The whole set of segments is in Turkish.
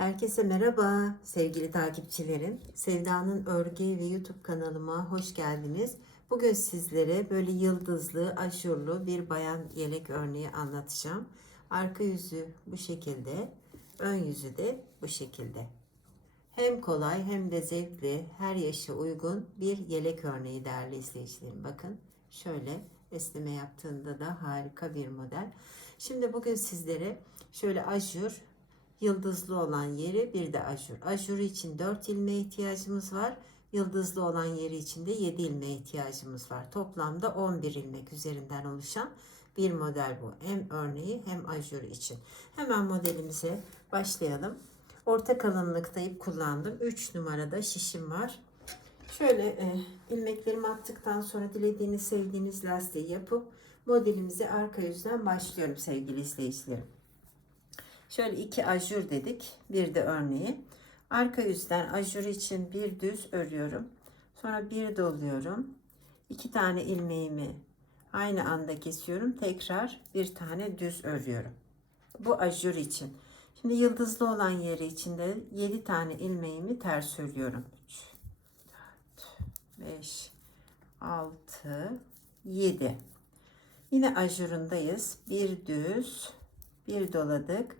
Herkese merhaba sevgili takipçilerim. Sevda'nın Örgü ve YouTube kanalıma hoş geldiniz. Bugün sizlere böyle yıldızlı, aşurlu bir bayan yelek örneği anlatacağım. Arka yüzü bu şekilde, ön yüzü de bu şekilde. Hem kolay hem de zevkli, her yaşa uygun bir yelek örneği değerli izleyicilerim. Bakın şöyle esneme yaptığında da harika bir model. Şimdi bugün sizlere şöyle ajur, yıldızlı olan yeri bir de ajur. Ajur için 4 ilmeğe ihtiyacımız var. Yıldızlı olan yeri için de 7 ilmeğe ihtiyacımız var. Toplamda 11 ilmek üzerinden oluşan bir model bu. Hem örneği hem ajur için. Hemen modelimize başlayalım. Orta kalınlıkta ip kullandım. 3 numarada şişim var. Şöyle e, ilmeklerimi attıktan sonra dilediğiniz sevdiğiniz lastiği yapıp modelimize arka yüzden başlıyorum sevgili izleyicilerim. Şöyle iki ajur dedik. Bir de örneği. Arka yüzden ajur için bir düz örüyorum. Sonra bir doluyorum. İki tane ilmeğimi aynı anda kesiyorum. Tekrar bir tane düz örüyorum. Bu ajur için. Şimdi yıldızlı olan yeri içinde 7 tane ilmeğimi ters örüyorum. 3, 4, 5, 6, 7. Yine ajurundayız. Bir düz, bir doladık.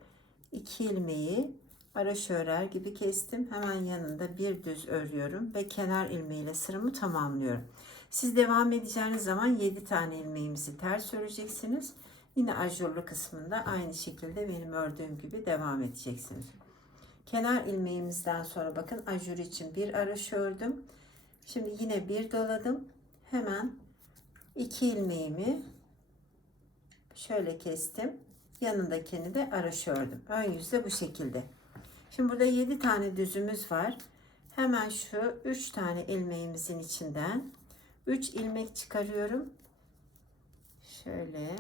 2 ilmeği araş örer gibi kestim. Hemen yanında bir düz örüyorum ve kenar ilmeğiyle sıramı tamamlıyorum. Siz devam edeceğiniz zaman 7 tane ilmeğimizi ters öreceksiniz. Yine ajurlu kısmında aynı şekilde benim ördüğüm gibi devam edeceksiniz. Kenar ilmeğimizden sonra bakın ajur için bir araş ördüm. Şimdi yine bir doladım. Hemen iki ilmeğimi şöyle kestim. Yanındakini de araş ördüm. Ön yüzde bu şekilde. Şimdi burada 7 tane düzümüz var. Hemen şu 3 tane ilmeğimizin içinden 3 ilmek çıkarıyorum. Şöyle.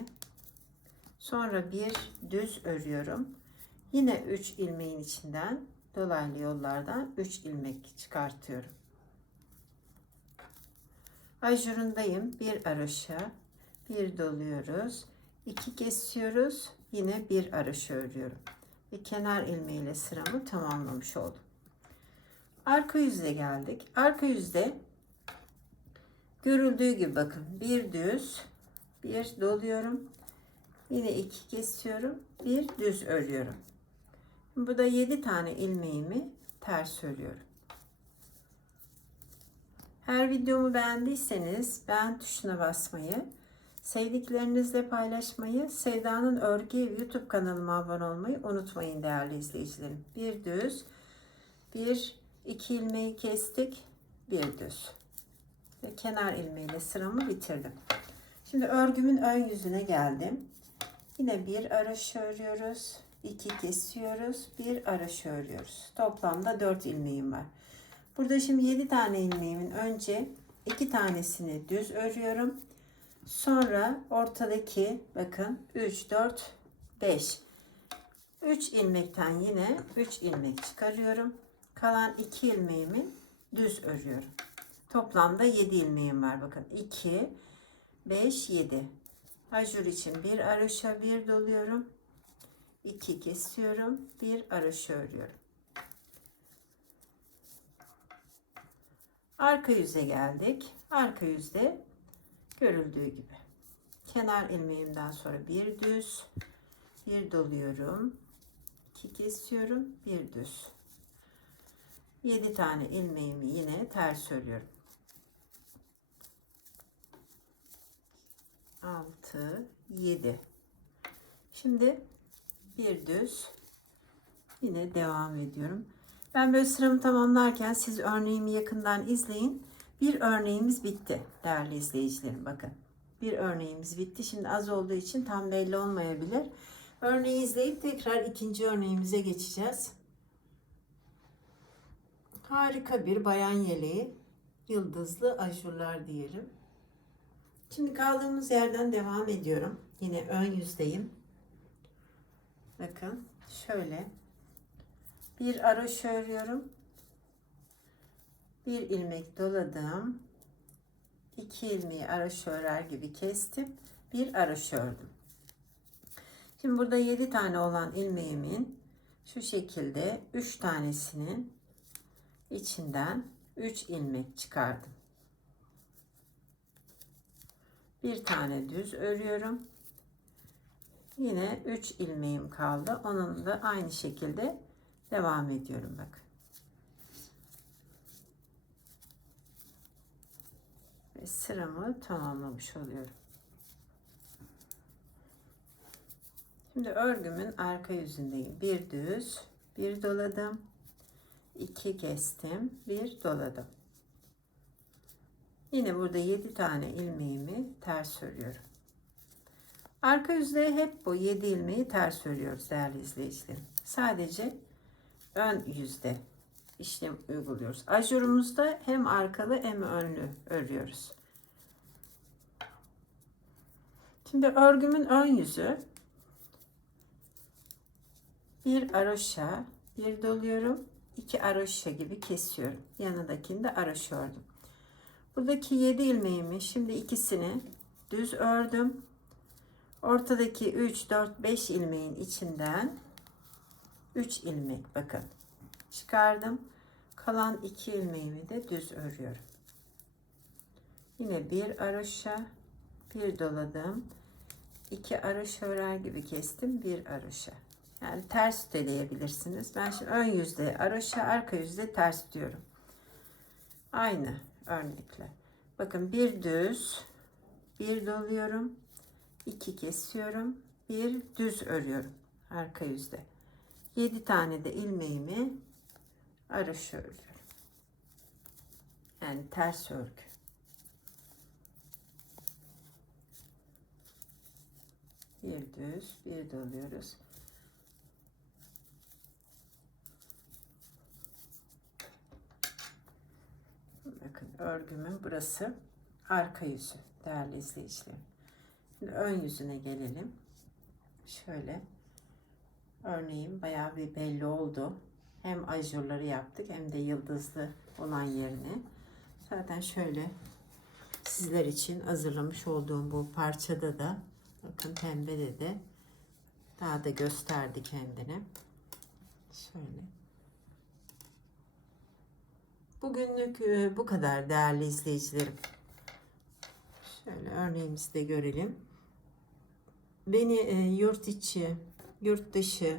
Sonra bir düz örüyorum. Yine 3 ilmeğin içinden dolaylı yollardan 3 ilmek çıkartıyorum. Ajurundayım. Bir araşa, bir doluyoruz. 2 kesiyoruz. Yine bir araş örüyorum. Ve kenar ilmeğiyle sıramı tamamlamış oldum. Arka yüzde geldik. Arka yüzde görüldüğü gibi bakın bir düz bir doluyorum. Yine iki kesiyorum. Bir düz örüyorum. Burada 7 tane ilmeğimi ters örüyorum. Her videomu beğendiyseniz beğen tuşuna basmayı, Sevdiklerinizle paylaşmayı, Sevda'nın Örgü Evi YouTube kanalıma abone olmayı unutmayın değerli izleyicilerim. Bir düz, bir iki ilmeği kestik, bir düz. Ve kenar ilmeğiyle sıramı bitirdim. Şimdi örgümün ön yüzüne geldim. Yine bir araş örüyoruz. iki kesiyoruz. Bir araş örüyoruz. Toplamda 4 ilmeğim var. Burada şimdi 7 tane ilmeğimin önce iki tanesini düz örüyorum. Sonra ortadaki bakın 3, 4, 5. 3 ilmekten yine 3 ilmek çıkarıyorum. Kalan 2 ilmeğimi düz örüyorum. Toplamda 7 ilmeğim var. Bakın 2, 5, 7. Ajur için bir araşa bir doluyorum. 2 kesiyorum. Bir araşa örüyorum. Arka yüze geldik. Arka yüzde görüldüğü gibi. Kenar ilmeğimden sonra bir düz, bir doluyorum, iki kesiyorum, bir düz. 7 tane ilmeğimi yine ters örüyorum. 6 7 Şimdi bir düz yine devam ediyorum. Ben böyle sıramı tamamlarken siz örneğimi yakından izleyin. Bir örneğimiz bitti değerli izleyicilerim bakın. Bir örneğimiz bitti. Şimdi az olduğu için tam belli olmayabilir. Örneği izleyip tekrar ikinci örneğimize geçeceğiz. Harika bir bayan yeleği. Yıldızlı ajurlar diyelim. Şimdi kaldığımız yerden devam ediyorum. Yine ön yüzdeyim. Bakın şöyle bir araş örüyorum bir ilmek doladım. iki ilmeği araş örer gibi kestim. Bir araş ördüm. Şimdi burada 7 tane olan ilmeğimin Şu şekilde 3 tanesinin içinden 3 ilmek çıkardım. Bir tane düz örüyorum. Yine 3 ilmeğim kaldı. Onun da aynı şekilde devam ediyorum bak. Ve sıramı tamamlamış oluyorum. Şimdi örgümün arka yüzündeyim. Bir düz, bir doladım, iki kestim, bir doladım. Yine burada 7 tane ilmeğimi ters örüyorum. Arka yüzde hep bu 7 ilmeği ters örüyoruz değerli izleyicilerim. Sadece ön yüzde işlem uyguluyoruz. Ajurumuzda hem arkalı hem önlü örüyoruz. Şimdi örgümün ön yüzü bir aroşa, bir doluyorum, iki aroşa gibi kesiyorum. Yanındakini de aroşa ördüm. Buradaki 7 ilmeğimi şimdi ikisini düz ördüm. Ortadaki 3, 4, 5 ilmeğin içinden 3 ilmek bakın çıkardım. Kalan 2 ilmeğimi de düz örüyorum. Yine bir aroşa, bir doladım. 2 aroşa örer gibi kestim. Bir aroşa. Yani ters üteleyebilirsiniz. Ben şimdi ön yüzde aroşa, arka yüzde ters diyorum. Aynı örnekle. Bakın bir düz, bir doluyorum, iki kesiyorum, bir düz örüyorum arka yüzde. 7 tane de ilmeğimi araşı örüyorum. Yani ters örgü. Bir düz, bir doluyoruz. Bakın örgümün burası arka yüzü değerli izleyicilerim. Şimdi ön yüzüne gelelim. Şöyle örneğin bayağı bir belli oldu. Hem ajurları yaptık hem de yıldızlı olan yerini. Zaten şöyle sizler için hazırlamış olduğum bu parçada da bakın pembede de daha da gösterdi kendini. Şöyle. Bugünlük e, bu kadar değerli izleyicilerim. Şöyle örneğimizi de görelim. Beni e, yurt içi, yurt dışı